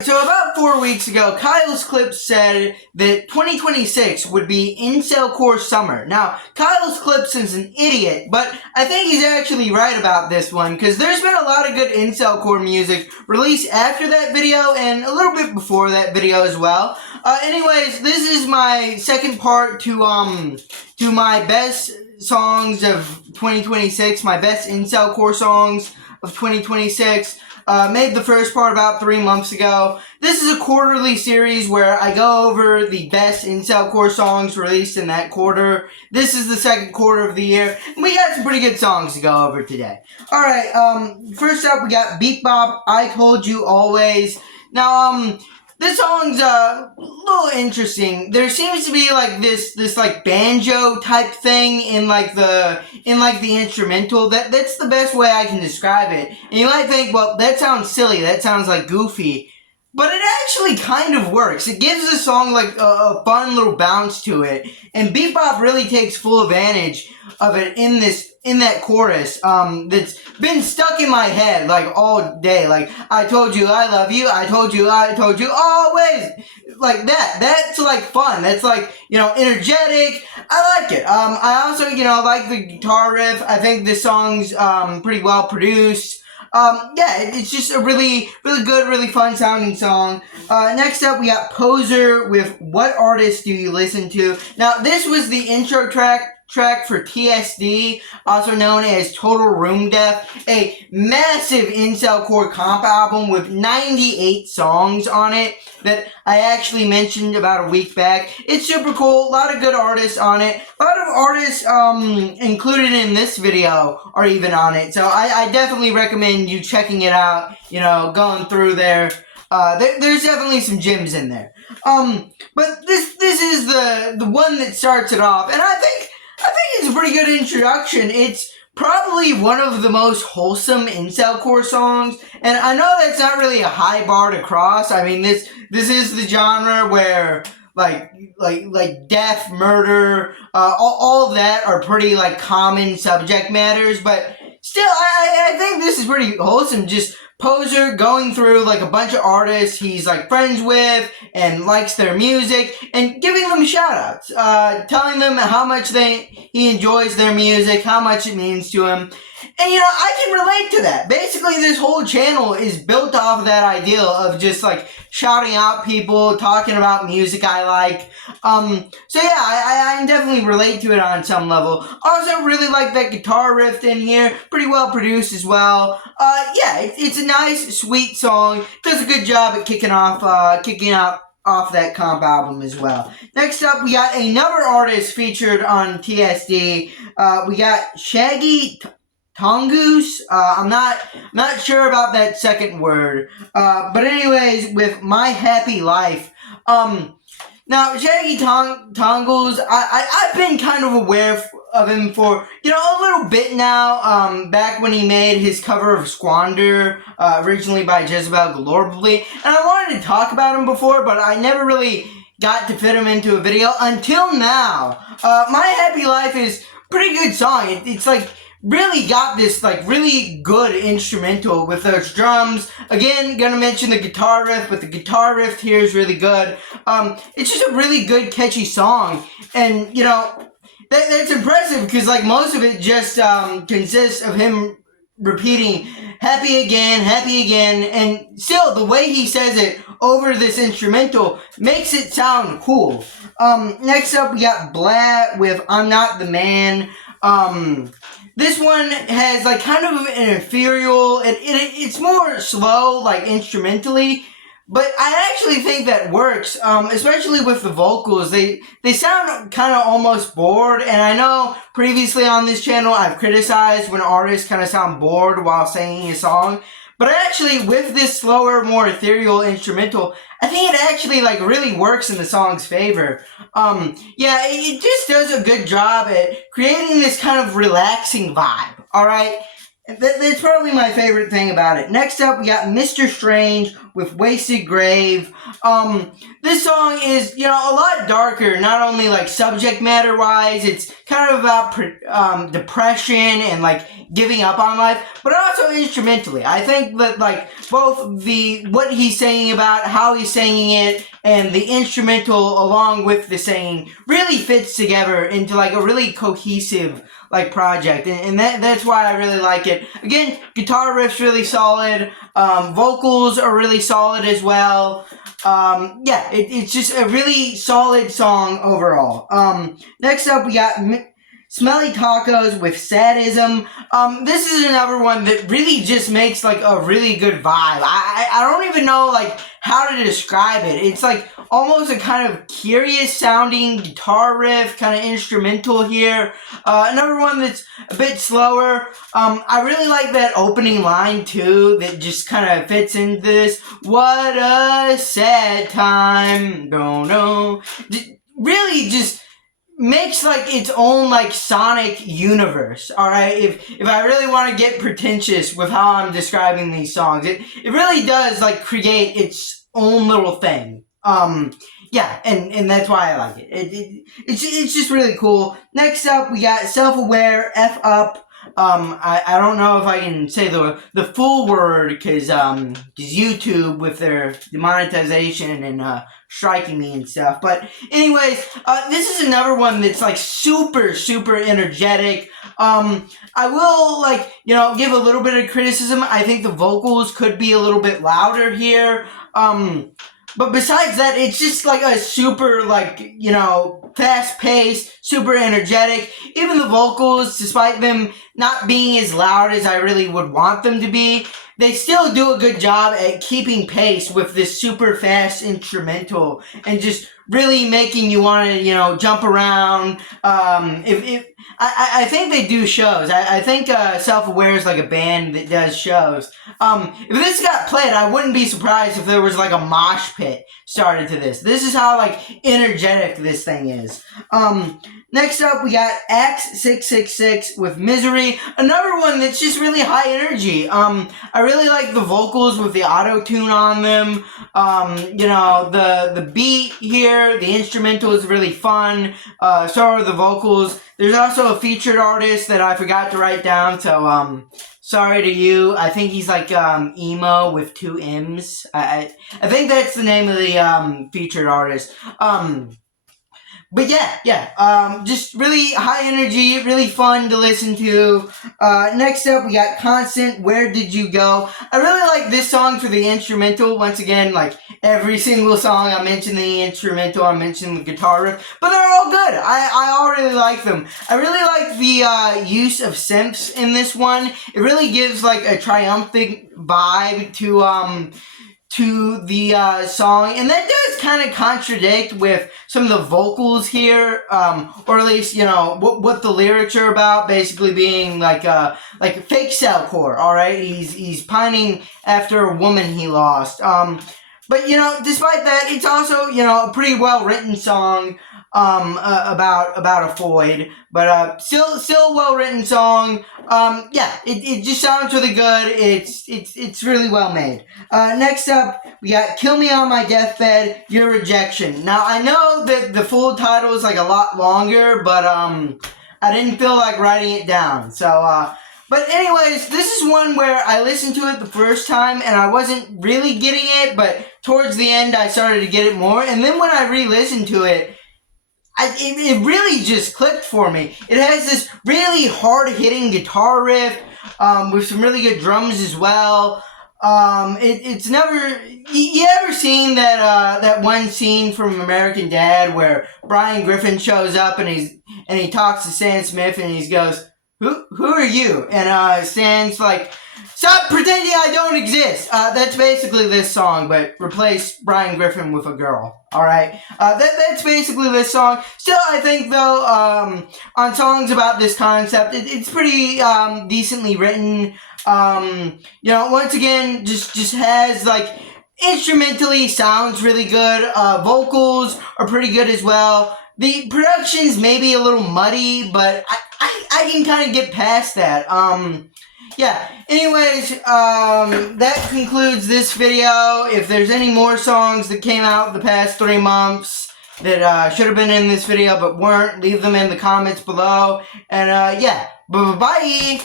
So about 4 weeks ago, Kyle's Clips said that 2026 would be incelcore summer. Now, Kyle's Clips is an idiot, but I think he's actually right about this one, because there's been a lot of good incelcore music released after that video, and a little bit before that video as well. Anyways, this is my second part to my best songs of 2026, my best incelcore songs of 2026. Made the first part about 3 months ago. This is a quarterly series where I go over the best incelcore songs released in that quarter. This is the second quarter of the year, and we got some pretty good songs to go over today. Alright, first up we got Beat Bop, I Told You Always. Now, this song's a little interesting. There seems to be like this like banjo type thing in the instrumental. That's the best way I can describe it. And you might think, well, that sounds silly. That sounds like goofy. But it actually kind of works. It gives the song like a fun little bounce to it. And Beat Bop really takes full advantage of it in that chorus that's been stuck in my head like all day. Like, I told you I love you, I told you always. Like that's like fun. That's like, energetic. I like it. I also, like the guitar riff. I think this song's pretty well produced. It's just a really, really good, really fun sounding song. Next up, we got Poser with What Artist Do You Listen To? Now, this was the intro track for TSD, also known as Total Room Death, a massive incelcore comp album with 98 songs on it that I actually mentioned about a week back. It's super cool, a lot of good artists on it. A lot of artists included in this video are even on it, so I definitely recommend you checking it out, going through there. There's definitely some gems in there. But this is the one that starts it off, and I think it's a pretty good introduction. It's probably one of the most wholesome incelcore songs, and I know that's not really a high bar to cross. I mean, this is the genre where like death, murder, all of that are pretty like common subject matters, but still, I think this is pretty wholesome. Just Poser going through like a bunch of artists he's like friends with and likes their music and giving them shout outs, telling them how much he enjoys their music, how much it means to him. And I can relate to that. Basically, this whole channel is built off of that idea of just like shouting out people, talking about music I like. So yeah, I definitely relate to it on some level. Also really like that guitar riff in here. Pretty well produced as well. It's a nice, sweet song. Does a good job at kicking off that comp album as well. Next up, we got another artist featured on TSD. We got Shaggy Tongoose. I'm not sure about that second word. But anyways, with My Happy Life. Now, Shaggy Tongoose, I've been kind of aware of him for, a little bit now, back when he made his cover of Squander, originally by Jezebel Galorably, and I wanted to talk about him before, but I never really got to fit him into a video until now. My Happy Life is a pretty good song. It's like, really got this like really good instrumental with those drums. Again, gonna mention the guitar riff, but the guitar riff here is really good. It's just a really good catchy song, and that's impressive because like most of it just consists of him repeating happy again, and still the way he says it over this instrumental makes it sound cool. Next up we got Blat with I'm Not the Man. This one has like kind of an ethereal, it's more slow, like instrumentally, but I actually think that works, especially with the vocals. They sound kind of almost bored, and I know previously on this channel I've criticized when artists kind of sound bored while singing a song, but actually with this slower, more ethereal instrumental, I think it actually like really works in the song's favor. It just does a good job at creating this kind of relaxing vibe, alright? That's probably my favorite thing about it. Next up, we got Mr. Strange with Wasted Grave. This song is, you know, a lot darker, not only like subject matter wise, it's kind of about depression and like giving up on life, but also instrumentally. I think that like both what he's singing about, how he's singing it, and the instrumental along with the singing really fits together into like a really cohesive like project, and that's why I really like it. Again, guitar riff's really solid, vocals are really solid as well. Yeah, it's just a really solid song overall. Next up we got Smelly Tacos with Sadism. This is another one that really just makes like a really good vibe. I don't even know like how to describe it. It's like almost a kind of curious sounding guitar riff, kind of instrumental here. Another one that's a bit slower. I really like that opening line too, that just kind of fits into this. What a sad time. No. Really just makes like its own like sonic universe. All right, if I really want to get pretentious with how I'm describing these songs, it really does like create its own little thing. Yeah, and that's why I like it. It's just really cool. Next up, we got Self-Aware, F Up. I don't know if I can say the full word because YouTube with their demonetization and striking me and stuff. But anyways, this is another one that's like super energetic. I will like, you know, give a little bit of criticism. I think the vocals could be a little bit louder here. But besides that, it's just like a super, like, you know, fast-paced, super energetic. Even the vocals, despite them not being as loud as I really would want them to be, they still do a good job at keeping pace with this super fast instrumental and just really making you want to, you know, jump around. I think they do shows. I think Self-Aware is like a band that does shows. If this got played, I wouldn't be surprised if there was like a mosh pit started to this. This is how like energetic this thing is. Next up, we got Axe 666 with Misery. Another one that's just really high energy. I really like the vocals with the auto-tune on them. You know, the beat here, the instrumental is really fun. So are the vocals. There's also a featured artist that I forgot to write down, so sorry to you. I think he's like emo with 2 M's. I think that's the name of the featured artist. But yeah, just really high energy, really fun to listen to. Next up, we got Constant, Where Did You Go? I really like this song for the instrumental. Once again, like every single song, I mention the instrumental, I mention the guitar riff, but they're all good. I all really like them. I really like the use of synths in this one. It really gives like a triumphant vibe to the song, and that does kind of contradict with some of the vocals here, or at least, you know, what the lyrics are about, basically being like fake cellcore. All right, he's pining after a woman he lost. But you know, despite that, it's also, you know, a pretty well written song about a Floyd, but still well written song. Yeah, it just sounds really good. It's really well made. Next up, we got Kill Me on My Deathbed, Your Rejection. Now, I know that the full title is like a lot longer, but I didn't feel like writing it down. So but anyways, this is one where I listened to it the first time and I wasn't really getting it, but towards the end I started to get it more, and then when I re-listened to it, it really just clicked for me. It has this really hard-hitting guitar riff with some really good drums as well. It's never... You ever seen that one scene from American Dad where Brian Griffin shows up and he talks to Stan Smith and he goes, Who are you? And Stan's like, stop pretending I don't exist. That's basically this song, but replace Brian Griffin with a girl. All right, that's basically this song. Still, I think though, on songs about this concept, it's pretty decently written. You know, once again, just has like instrumentally sounds really good. Vocals are pretty good as well. The production's maybe a little muddy, but I can kind of get past that. yeah. Anyways, that concludes this video. If there's any more songs that came out the past 3 months that should have been in this video but weren't, leave them in the comments below. And yeah, bye-bye.